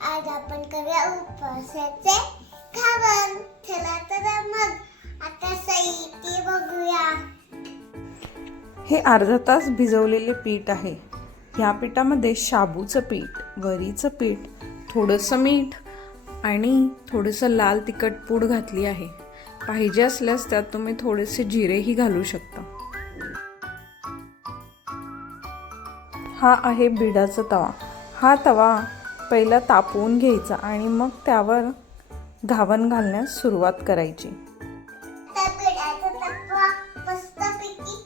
आज आपण करूया उपवासाचे खावण. चला तर मग आता साहित्य बघूया. हे अर्धा तास भिजवलेले पीठ आहे. ह्या पिठामध्ये शाबूचं पीठ, वरीचं पीठ, थोडंसं मीठ आणि थोडंसं लाल तिखट पूड घातली आहे. पाहिजे असल्यास त्यात तुम्ही थोडेसे जिरेही घालू शकता. हा आहे बिडाचा तवा. हा तवा पहिला तापवून घ्यायचा आणि मग त्यावर घावण घालण्यास सुरुवात करायची. आता बिडाचा तवा मस्तपैकी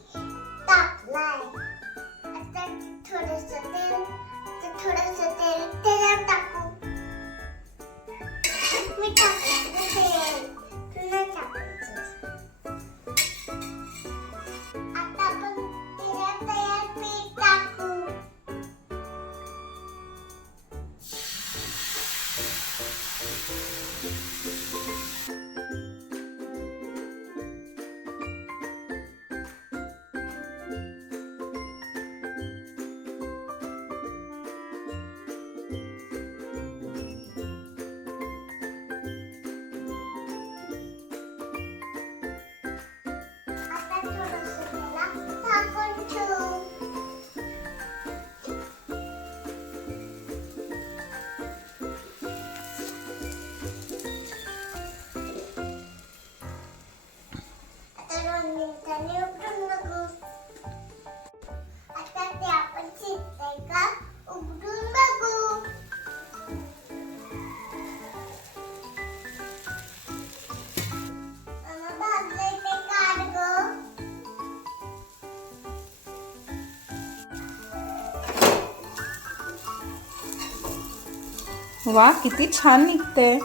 तापलाय. आता थोडंसं तेल त्याच्यात टाकू. मी टाकलं तेल, तू नाही टाकायचं. आता आपण त्याच्यात तयार पीठ टाकू. आता थोडंसं त्याला झाकून ठेवू. आता 2 मिनिटांनी उघडून बघू. आता ते आपण शिजतंय का उघडून बघू. मग भाजलंय ते काढ गं. वा, किती छान निघतंय.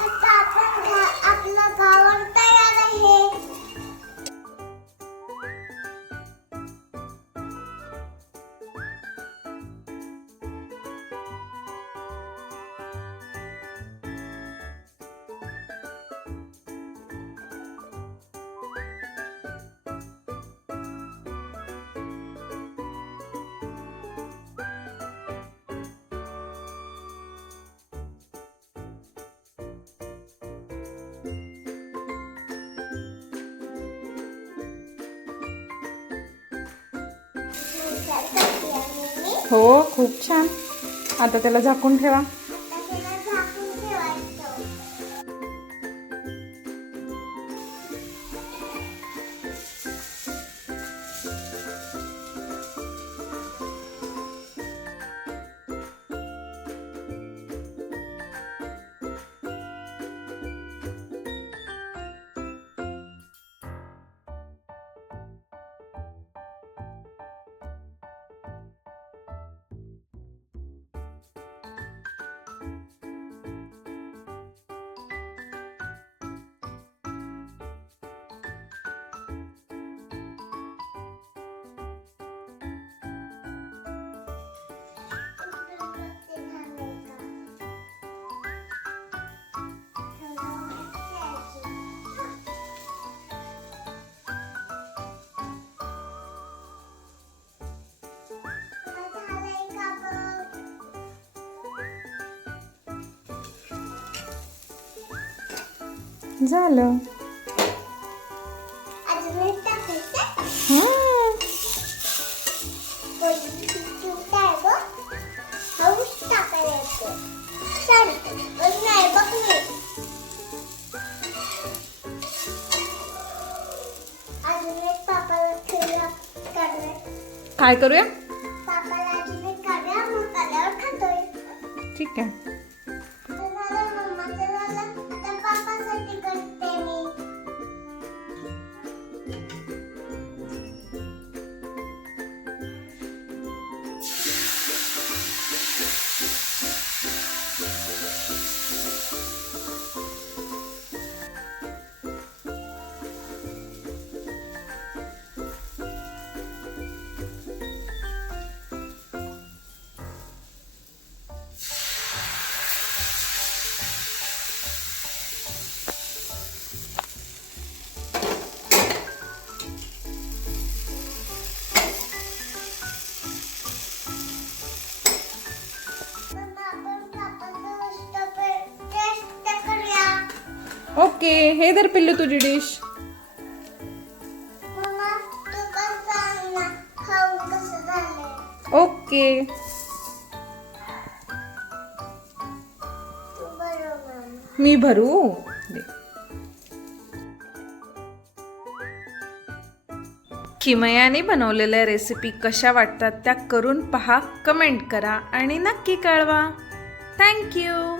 आता आपलं घावण तयार आहे. विचार करते आहे मी. हो, खूप छान. आता त्याला झाकून ठेवा. आता त्याला झाकून ठेवायचं. उघडून बघते झालंय का. ठेवलं द्यायची. झालंय का बघ. झालं. अजून एक टाकायचं. हम्म. क्यूट आहे गं. हळूच टाकायला येतं. चालतं. पण नाही बघ मी. अजून एक पापाला ठेवला काढलाय. काय करूया? पापाला अजून एक काढूया, मग आल्यावर खातोय. ठीक आहे. झालं मम्माचं झालं. आता पापासाठी करते मी. ओके, हे दर पिल्लू तुझी डिश. मम्मा तू पण सांग ना खाऊन कसं झालंय. ओके. तू बरोबर. मी भरू दे. किमयाने बनवलेल्या रेसिपी कशा वाटतात त्या करून पहा, कमेंट करा आणि नक्की कळवा. थँक्यू.